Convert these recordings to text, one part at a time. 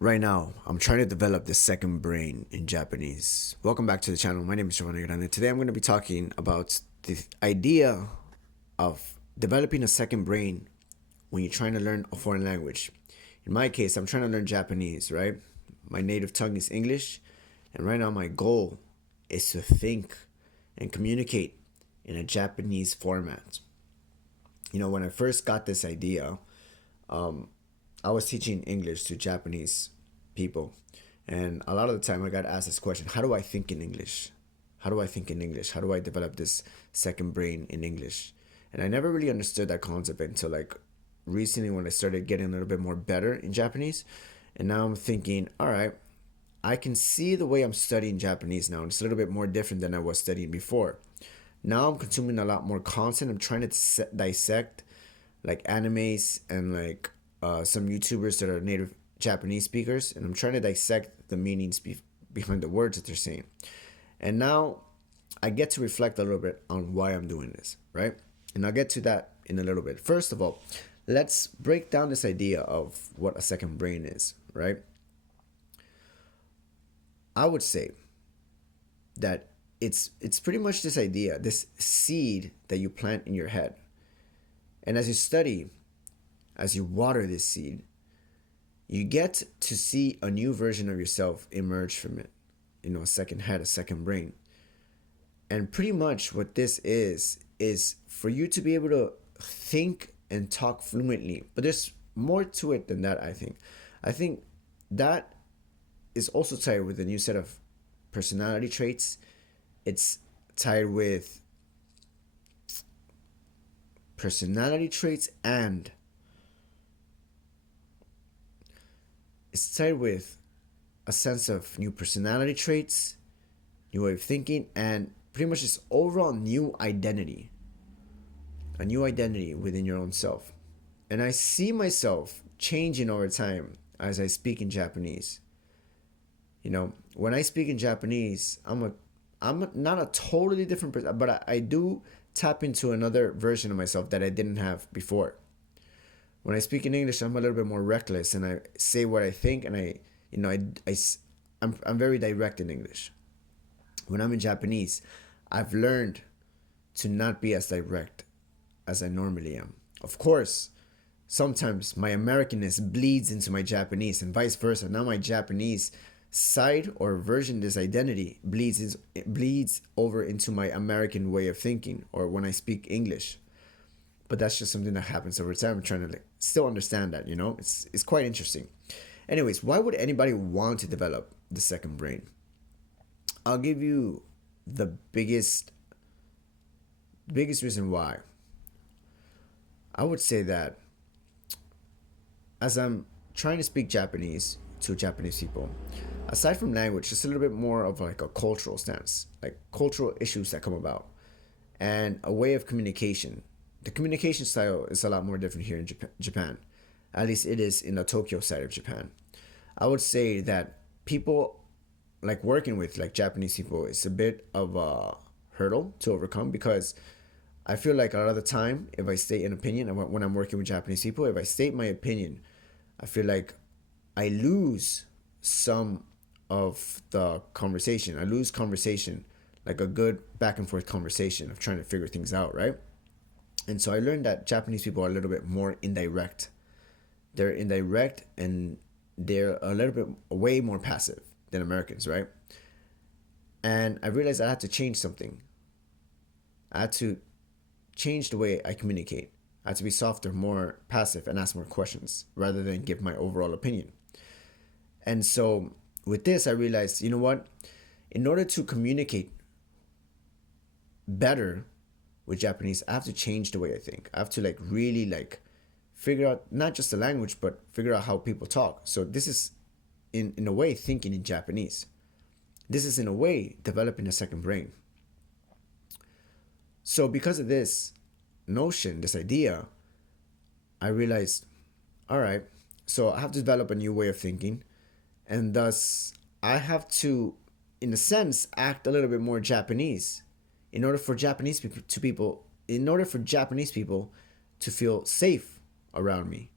Right now, I'm trying to develop the second brain in Japanese. Welcome back to the channel. My name is Giovanni Grande. Today I'm going to be talking about the idea of developing a second brain when you're trying to learn a foreign language. In my case, I'm trying to learn Japanese, right? My native tongue is English, and right now my goal is to think and communicate in a Japanese format. When I first got this idea, um, I was teaching English to Japanese people, and a lot of the time I got asked this question: How do I think in English? How do I think in English? How do I develop this second brain in English? And I never really understood that concept until like recently when I started getting a little bit more better in Japanese. And now I'm thinking, all right, I can see the way I'm studying Japanese now. It's a little bit more different than I was studying before. Now I'm consuming a lot more content. I'm trying to dissect like animes and like some YouTubers that are native Japanese speakers, and I'm trying to dissect the meanings behind the words that they're saying. And now I get to reflect a little bit on why I'm doing this, right? And I'll get to that in a little bit. First of all, let's break down this idea of what a second brain is, right? I would say that it's pretty much this idea, this seed that you plant in your head. And as you study, as you water this seed, you get to see a new version of yourself emerge from it. A second head, a second brain. And pretty much what this is for you to be able to think and talk fluently. But there's more to it than that, I think. I think that is also tied with a new set of personality traits. It's tied with personality traits and it's tied with a sense of new personality traits, new way of thinking, and pretty much this overall new identity. A new identity within your own self. And I see myself changing over time as I speak in Japanese. When I speak in Japanese, not a totally different person, but I do tap into another version of myself that I didn't have before. When I speak in English, I'm a little bit more reckless and I say what I think, and I'm very direct in English. When I'm in Japanese, I've learned to not be as direct as I normally am. Of course, sometimes my Americanness bleeds into my Japanese and vice versa. Now my Japanese side or version, this identity bleeds over into my American way of thinking or when I speak English. But that's just something that happens over time. I'm trying to still understand that, it's quite interesting. Anyways, why would anybody want to develop the second brain? I'll give you the biggest reason why. I would say that as I'm trying to speak Japanese to Japanese people, aside from language, just a little bit more of like a cultural stance, like cultural issues that come about, and a way of communication. The communication style is a lot more different here in Japan. At least it is in the Tokyo side of Japan. I would say that people like working with like Japanese people is a bit of a hurdle to overcome because I feel like a lot of the time, if I state an opinion, and when I'm working with Japanese people, if I state my opinion, I feel like I lose some of the conversation. I lose conversation, like a good back and forth conversation of trying to figure things out, right? And so I learned that Japanese people are a little bit more indirect. They're indirect and they're a little bit way more passive than Americans, right? And I realized I had to change something. I had to change the way I communicate. I had to be softer, more passive, and ask more questions rather than give my overall opinion. And so with this, I realized, you know what? In order to communicate better with Japanese, I have to change the way I think. I have to really figure out not just the language, but figure out how people talk. So this is in a way thinking in Japanese. This is in a way developing a second brain. So because of this notion, this idea, I realized, all right, so I have to develop a new way of thinking, and thus I have to, in a sense, act a little bit more Japanese in order for Japanese people to feel safe around me.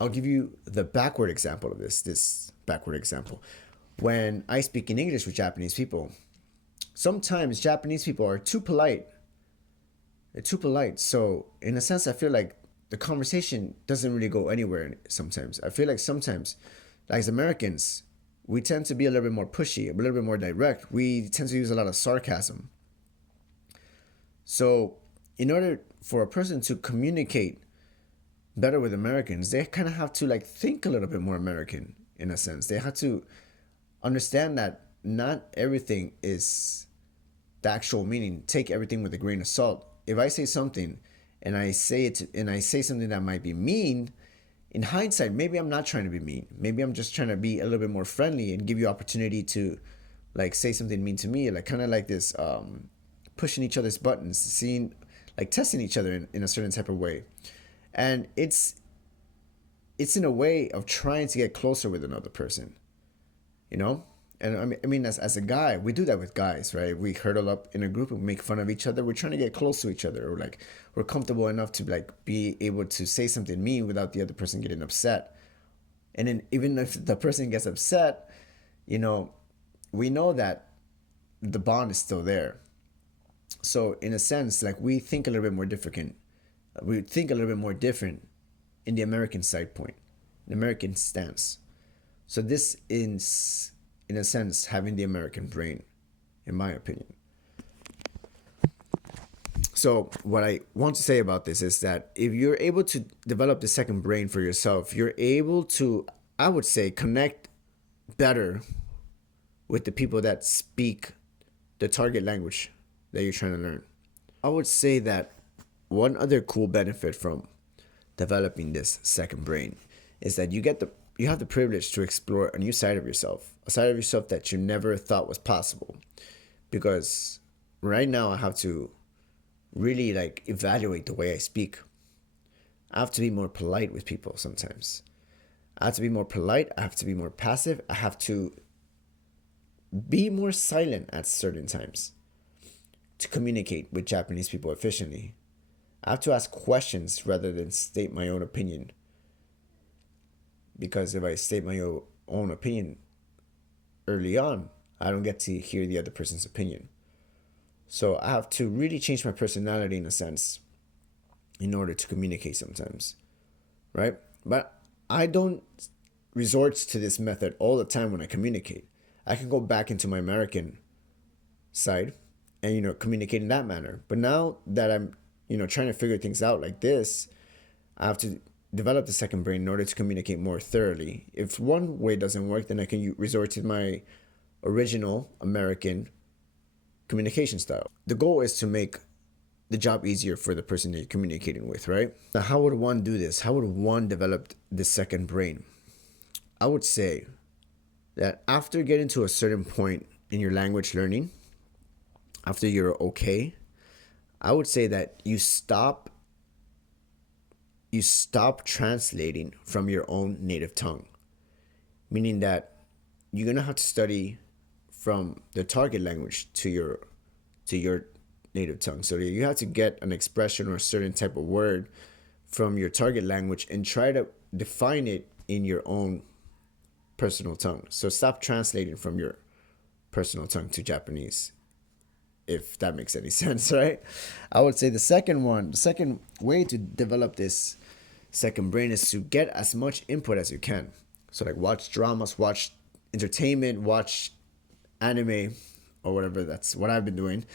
I'll give you the backward example of this backward example. When I speak in English with Japanese people, sometimes Japanese people are too polite. They're too polite. So in a sense, I feel like the conversation doesn't really go anywhere sometimes. I feel like sometimes, like as Americans, we tend to be a little bit more pushy, a little bit more direct. We tend to use a lot of sarcasm. So in order for a person to communicate better with Americans, they kind of have to like think a little bit more American in a sense. They have to understand that not everything is the actual meaning. Take everything with a grain of salt. If I say something and I say something that might be mean, in hindsight, maybe I'm not trying to be mean. Maybe I'm just trying to be a little bit more friendly and give you opportunity to like say something mean to me, like kind of like this pushing each other's buttons, seeing like testing each other in a certain type of way. And it's in a way of trying to get closer with another person, you know. And I mean, as a guy, we do that with guys, right? We hurdle up in a group and make fun of each other. We're trying to get close to each other, or like we're comfortable enough to like be able to say something mean without the other person getting upset. And then even if the person gets upset, you know, we know that the bond is still there. So in a sense, like we think a little bit more different. We think a little bit more different in the American side point, the American stance. So this is, in a sense, having the American brain, in my opinion. So what I want to say about this is that if you're able to develop the second brain for yourself, you're able to, I would say, connect better with the people that speak the target language that you're trying to learn. I would say that one other cool benefit from developing this second brain is that you have the privilege to explore a new side of yourself, a side of yourself that you never thought was possible. Because right now I have to really like evaluate the way I speak. I have to be more polite with people sometimes. I have to be more polite, I have to be more passive, I have to be more silent at certain times to communicate with Japanese people efficiently. I have to ask questions rather than state my own opinion. Because if I state my own opinion early on, I don't get to hear the other person's opinion. So I have to really change my personality in a sense in order to communicate sometimes, right? But I don't resort to this method all the time when I communicate. I can go back into my American side and, you know, communicate in that manner. But now that I'm, you know, trying to figure things out like this, I have to develop the second brain in order to communicate more thoroughly. If one way doesn't work, then I can resort to my original American communication style. The goal is to make the job easier for the person that you're communicating with, right? Now, how would one do this? How would one develop the second brain? I would say that after getting to a certain point in your language learning, after you're okay, I would say that you stop translating from your own native tongue, meaning that you're gonna have to study from the target language to your native tongue. So you have to get an expression or a certain type of word from your target language and try to define it in your own personal tongue. So stop translating from your personal tongue to Japanese, if that makes any sense, right? I would say the second way to develop this second brain is to get as much input as you can. So like watch dramas, watch entertainment, watch anime or whatever. That's what I've been doing.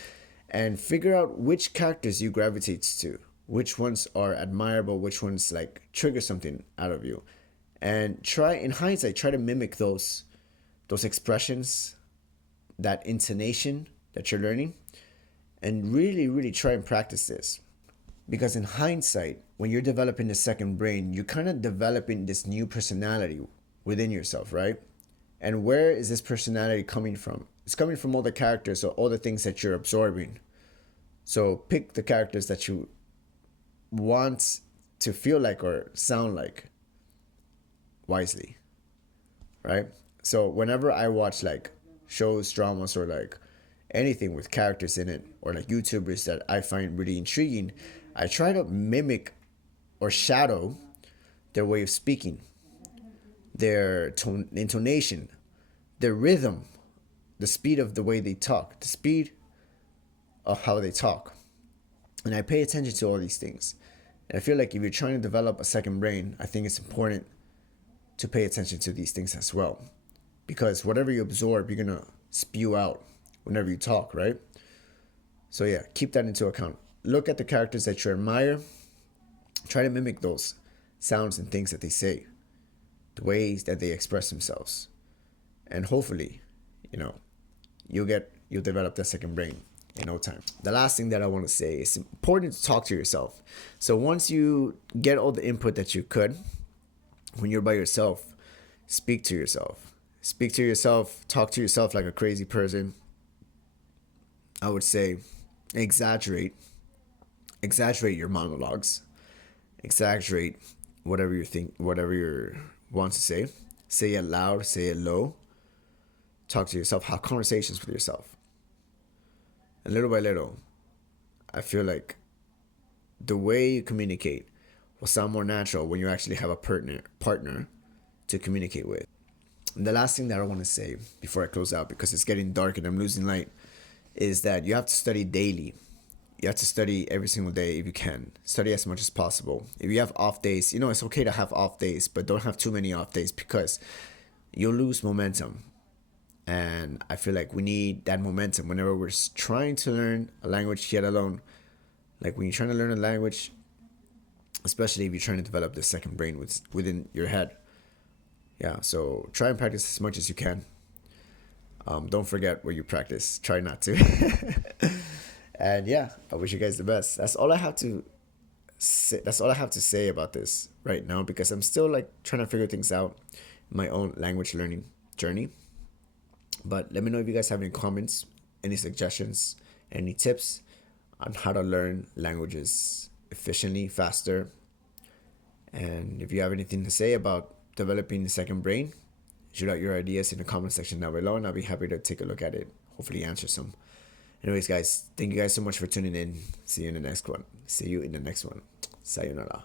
And figure out which characters you gravitate to, which ones are admirable, which ones like trigger something out of you. And try, in hindsight, try to mimic those expressions, that intonation that you're learning, and really, really try and practice this. Because in hindsight, when you're developing the second brain, you're kind of developing this new personality within yourself, right? And where is this personality coming from? It's coming from all the characters or all the things that you're absorbing. So pick the characters that you want to feel like or sound like wisely, right? So whenever I watch like shows, dramas, or like anything with characters in it, or like YouTubers that I find really intriguing, I try to mimic or shadow their way of speaking, their tone, intonation, their rhythm, the speed of the way they talk, the speed of how they talk. And I pay attention to all these things. And I feel like if you're trying to develop a second brain, I think it's important to pay attention to these things as well. Because whatever you absorb, you're going to spew out whenever you talk, right? So yeah, keep that into account. Look at the characters that you admire. Try to mimic those sounds and things that they say, the ways that they express themselves. And hopefully, you'll develop that second brain in no time. The last thing that I want to say is important to talk to yourself. So once you get all the input that you could, when you're by yourself, speak to yourself. Speak to yourself, talk to yourself like a crazy person. I would say exaggerate your monologues. Exaggerate whatever you want to say. Say it loud, say it low. Talk to yourself, have conversations with yourself. And little by little, I feel like the way you communicate will sound more natural when you actually have a partner to communicate with. And the last thing that I want to say before I close out, because it's getting dark and I'm losing light, is that you have to study daily. You have to study every single day if you can. Study as much as possible. If you have off days, it's okay to have off days, but don't have too many off days because you'll lose momentum. And I feel like we need that momentum whenever we're trying to learn a language, yet alone. Like when you're trying to learn a language, especially if you're trying to develop the second brain within your head. Yeah, so try and practice as much as you can. Don't forget where you practice. Try not to. And yeah, I wish you guys the best. That's all I have to say about this right now, because I'm still like trying to figure things out in my own language learning journey. But let me know if you guys have any comments, any suggestions, any tips on how to learn languages efficiently, faster. And if you have anything to say about developing the second brain, shoot out your ideas in the comment section down below, and I'll be happy to take a look at it. Hopefully answer some. Anyways, guys, thank you guys so much for tuning in. See you in the next one. Sayonara.